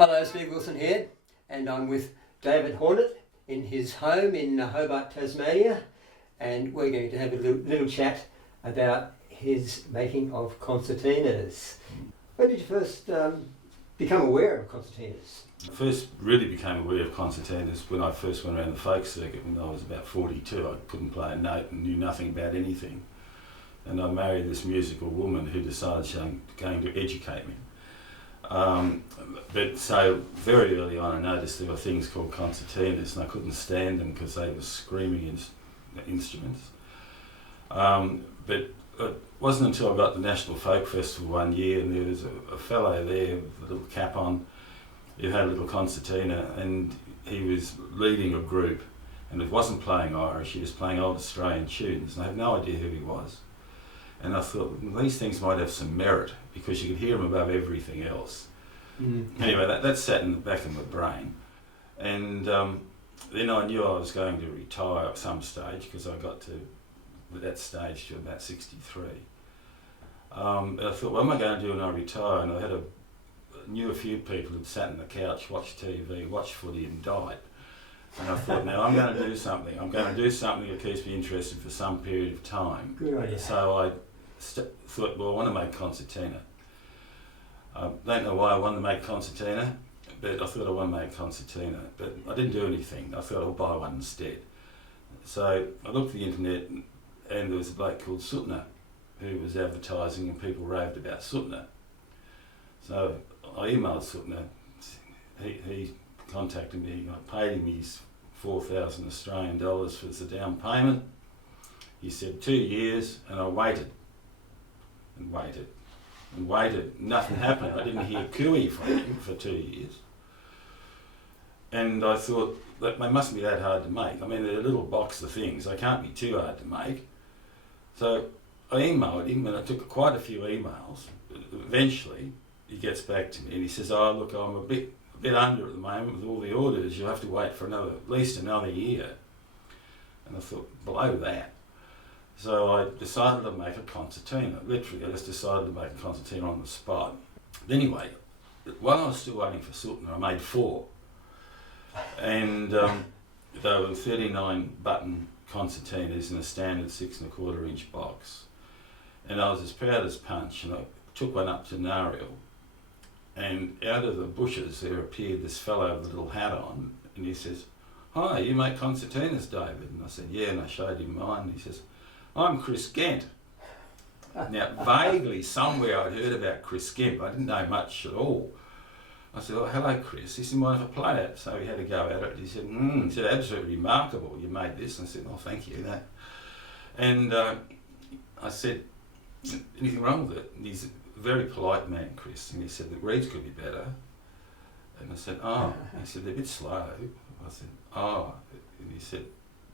Hello, Steve Wilson here, and I'm with David Hornett in his home in Hobart, Tasmania, and we're going to have a little chat about his making of concertinas. When did you first become aware of concertinas? I first really became aware of concertinas when I first went around the folk circuit when I was about 42. I couldn't play a note and knew nothing about anything. And I married this musical woman who decided she was going to educate me. But so very early on I noticed there were things called concertinas and I couldn't stand them because they were screaming instruments. But it wasn't until I got to the National Folk Festival one year and there was a fellow there with a little cap on who had a little concertina, and he was leading a group, and it wasn't playing Irish, he was playing old Australian tunes, and I had no idea who he was. And I thought, well, these things might have some merit because you could hear them above everything else. Anyway, that sat in the back of my brain, and then I knew I was going to retire at some stage because I got to that stage to about 63. And I thought, what am I going to do when I retire? And I knew a few people who'd sat on the couch, watched TV, watched footy and died. And I thought, now I'm going to do something. I'm going to do something that keeps me interested for some period of time. Good idea. So I thought, well, I want to make concertina. I don't know why I wanted to make concertina, but I thought I want to make concertina. But I didn't do anything. I thought I'll buy one instead. So I looked at the internet and there was a bloke called Sutner who was advertising and people raved about Sutner. So I emailed Sutner. He contacted me. I paid him his 4,000 Australian dollars for the down payment. He said 2 years, and I waited and waited and waited. Nothing happened. I didn't hear cooey from him for 2 years. And I thought, that they mustn't be that hard to make. I mean, they're a little box of things. They can't be too hard to make. So I emailed him, and I took quite a few emails. Eventually, he gets back to me and he says, oh, look, I'm a bit under at the moment with all the orders. You'll have to wait for at least another year. And I thought, below that. So I decided to make a concertina. Literally, I just decided to make a concertina on the spot. But anyway, while I was still waiting for Sutton, I made 4. And they were 39 button concertinas in a standard 6 1/4 inch box. And I was as proud as punch, and I took one up to Nariel. And out of the bushes there appeared this fellow with a little hat on, and he says, hi, you make concertinas, David? And I said, yeah, and I showed him mine, and he says, I'm Chris Gent. Now, vaguely, somewhere I'd heard about Chris Gent, I didn't know much at all. I said, oh, hello, Chris. He said, mind if I play it? So we had to go at it. He said, absolutely remarkable, you made this. And I said, oh, thank you. And I said, anything wrong with it? And he's a very polite man, Chris, and he said, the reeds could be better. And I said, oh. He said, they're a bit slow. I said, oh. And he said,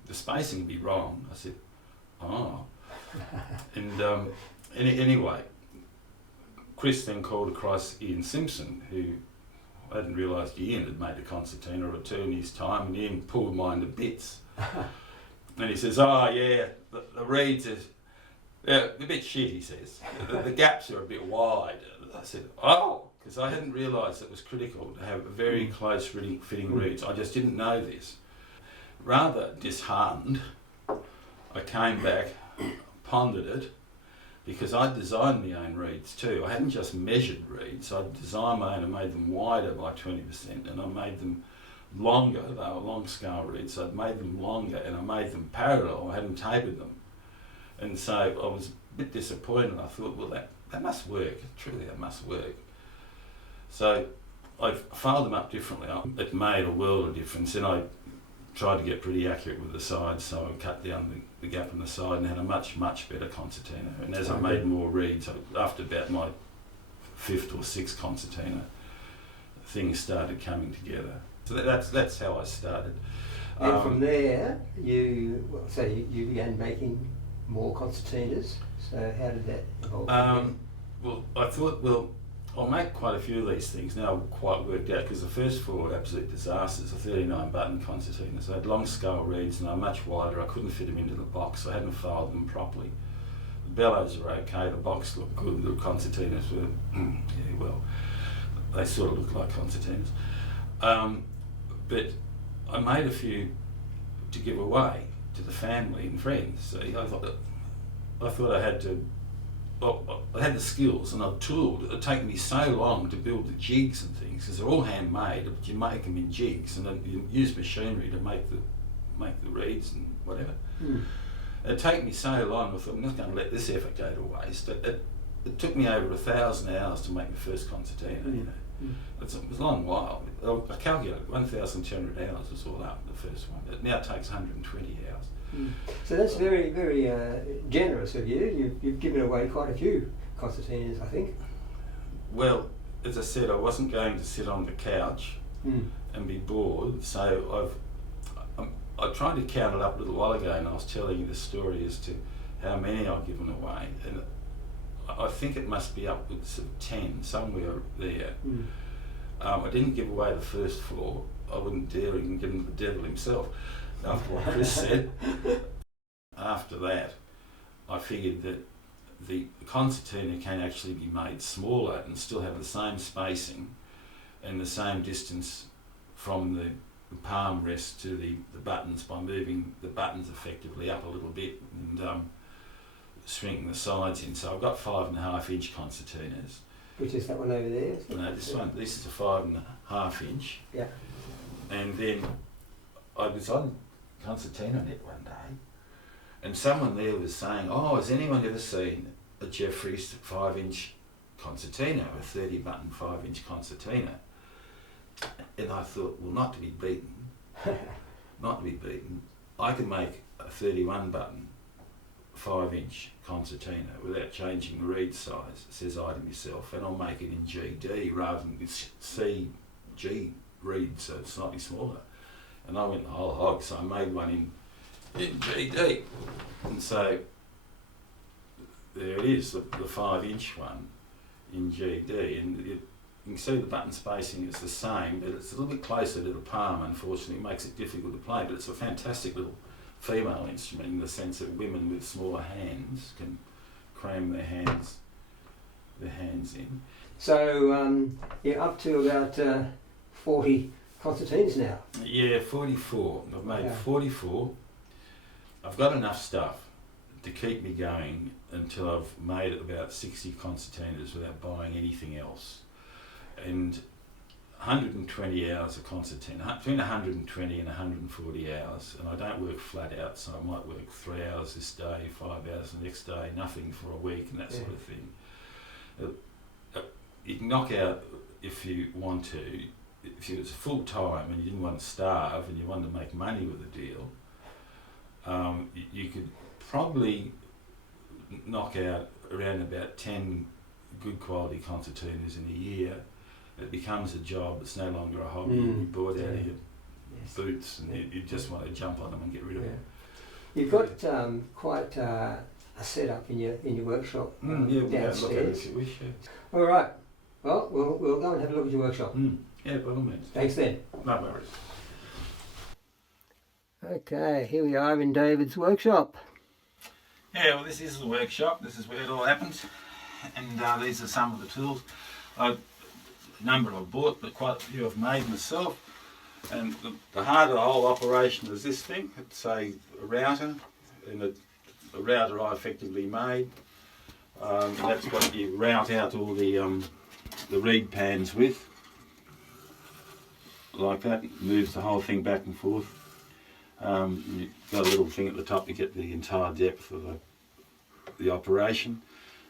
the spacing would be wrong. I said, oh. And anyway, Chris then called across Ian Simpson, who I hadn't realised Ian had made a concertina or two in his time, and Ian pulled mine to bits. And he says, oh yeah, the reeds are a bit shit, he says. The gaps are a bit wide. I said, oh, because I hadn't realised it was critical to have very close fitting reeds. I just didn't know this. Rather disheartened, I came back, pondered it, because I designed my own reeds too. I hadn't just measured reeds, I designed my own and made them wider by 20%, and I made them longer. They were long scale reeds, so I'd made them longer and I made them parallel. I hadn't tapered them. And so I was a bit disappointed. I thought, well, that must work. Truly, that must work. So I filed them up differently. It made a world of difference, and I tried to get pretty accurate with the sides, so I cut down the gap on the side and had a much, much better concertina. And as I made more reeds, after about my 5th or 6th concertina, things started coming together. So that's how I started. And from there, you began making more concertinas. So how did that evolve? Well, I thought, well, I'll make quite a few of these things. Now I've quite worked out, because the first 4 were absolute disasters. The 39 button concertinas. I had long scale reeds and they were much wider. I couldn't fit them into the box. I hadn't filed them properly. The bellows were okay. The box looked good. The concertinas were, yeah, well. they sort of look like concertinas. But I made a few to give away to the family and friends. See, I thought I had to. Well, I had the skills and I'd tooled. It'd take me so long to build the jigs and things because they're all handmade. But you make them in jigs and then you use machinery to make the reeds and whatever. It'd take me so long. I thought I'm not going to let this effort go to waste. It took me over 1,000 hours to make my first concertina. You know, it was a long while. I calculated 1,200 hours was all up the first one. It now takes 120 hours. So that's very, very generous of you. You've given away quite a few concertinas, I think. Well, as I said, I wasn't going to sit on the couch and be bored, so I tried to count it up a little while ago, and I was telling you the story as to how many I've given away, and I think it must be upwards of 10, somewhere there. I didn't give away the first 4. I wouldn't dare even give them to the devil himself. After what Chris said, after that, I figured that the concertina can actually be made smaller and still have the same spacing and the same distance from the palm rest to the buttons by moving the buttons effectively up a little bit and shrinking the sides in. So I've got 5.5-inch concertinas. Which is that one over there? No, this is a 5.5-inch. Yeah. And then I was on Concertina Net one day, and someone there was saying, "Oh, has anyone ever seen a Jeffries 5-inch concertina, a 30-button 5-inch concertina?" And I thought, well, not to be beaten, I can make a 31-button 5-inch concertina without changing the reed size, says I to myself, and I'll make it in GD rather than with CG reed, so it's slightly smaller. And I went the whole hog, so I made one in GD. And so there it is, the 5-inch one in GD. And you can see the button spacing is the same, but it's a little bit closer to the palm, unfortunately. It makes it difficult to play, but it's a fantastic little female instrument in the sense that women with smaller hands can cram their hands in. So you're up to about 40 concertinas now. Yeah, 44. I've made 44. I've got enough stuff to keep me going until I've made about 60 concertinas without buying anything else. And 120 hours of concertina, between 120 and 140 hours, and I don't work flat out, so I might work 3 hours this day, 5 hours the next day, nothing for a week and that sort of thing. You can knock out, if you want to, if it was full time and you didn't want to starve and you wanted to make money with the deal, you could probably knock out around about 10 good quality concertinas in a year. It becomes a job, it's no longer a hobby. You're bored out of your boots and you just want to jump on them and get rid of them. You've got quite a setup in your workshop downstairs. Look at it if you wish. All right. Well, we'll go and have a look at your workshop. Yeah, by all means. Thanks then. No worries. Okay, here we are in David's workshop. Yeah, well, this is the workshop. This is where it all happens. And these are some of the tools. A number I've bought, but quite a few I've made myself. And the heart of the whole operation is this thing. It's a router, and a router I effectively made. That's what you route out all the reed pans with. Like that, it moves the whole thing back and forth. You've got a little thing at the top to get the entire depth of the operation.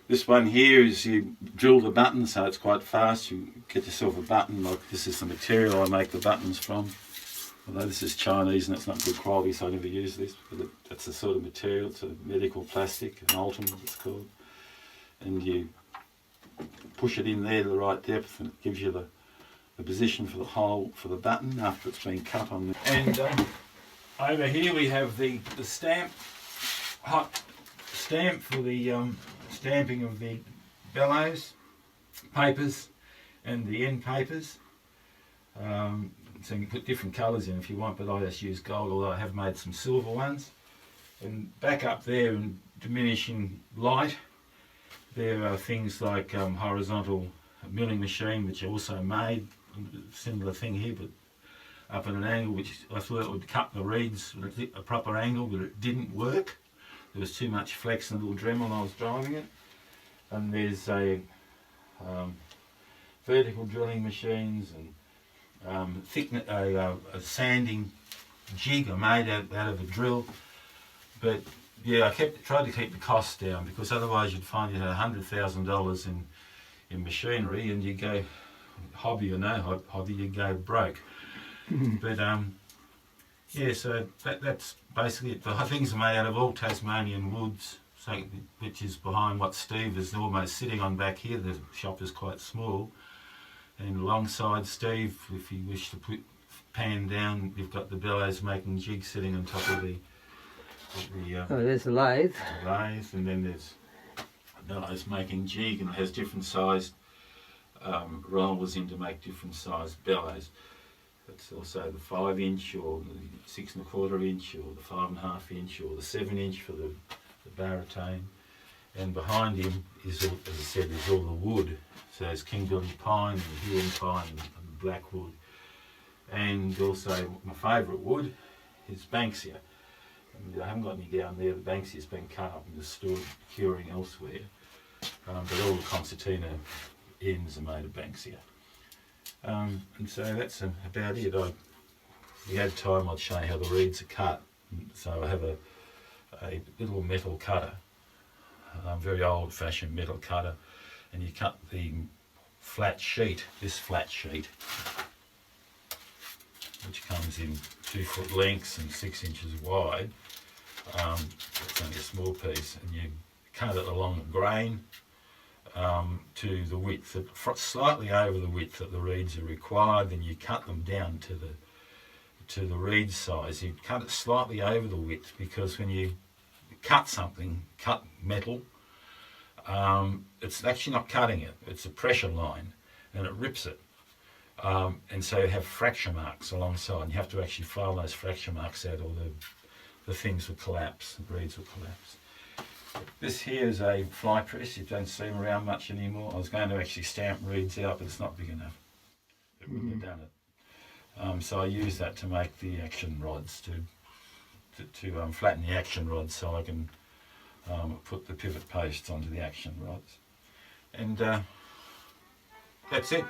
This one here is you drill the button, so it's quite fast. You get yourself a button, like this is the material I make the buttons from. Although this is Chinese and it's not good quality, so I never use this, but that's the sort of material. It's a medical plastic, an ultimate it's called. And you push it in there to the right depth and it gives you the position for the hole for the button after it's been cut on there. And over here we have the stamp, hot stamp for the stamping of the bellows, papers and the end papers. So you can put different colours in if you want, but I just use gold, although I have made some silver ones. And back up there in diminishing light, there are things like horizontal milling machine which I also made, similar thing here, but up at an angle which I thought it would cut the reeds at a proper angle, but it didn't work. There was too much flex in the little Dremel when I was driving it. And there's a vertical drilling machines and a sanding jig I made out of a drill. But yeah, I tried to keep the costs down, because otherwise you'd find you had $100,000 in machinery and you go, hobby or no hobby, you go broke. But yeah, so that's basically it. The things are made out of all Tasmanian woods, so, which is behind what Steve is almost sitting on back here. The shop is quite small, and alongside Steve, if you wish to pan down, you've got the bellows making jig sitting on top of the oh, there's the lathe. And then there's bellows making jig, and it has different sized rollers in to make different sized bellows. It's also the 5-inch or the 6 1/4 inch or the 5.5 inch or the 7-inch for the baritone. And behind him is, as I said, is all the wood. So there's King Billy pine and Huon pine and blackwood. And also my favourite wood is Banksia. And I haven't got any down there. The Banksia's been cut up and stored curing elsewhere. But all the Concertina ends are made of Banksia. And so that's about it. If we had time, I'd show you how the reeds are cut. So I have a little metal cutter, very old-fashioned metal cutter, and you cut the flat sheet, this flat sheet, which comes in 2-foot lengths and 6 inches wide. It's only a small piece, and you cut it along the grain to the width, slightly over the width that the reeds are required. Then you cut them down to the reed size. You cut it slightly over the width, because when you cut metal, it's actually not cutting it, it's a pressure line, and it rips it. And so you have fracture marks alongside, and you have to actually file those fracture marks out, or the things will collapse, the reeds will collapse. This here is a fly press. You don't see them around much anymore. I was going to actually stamp reeds out, but it's not big enough. It wouldn't have done it. So I use that to make the action rods, to flatten the action rods, so I can put the pivot posts onto the action rods. And that's it.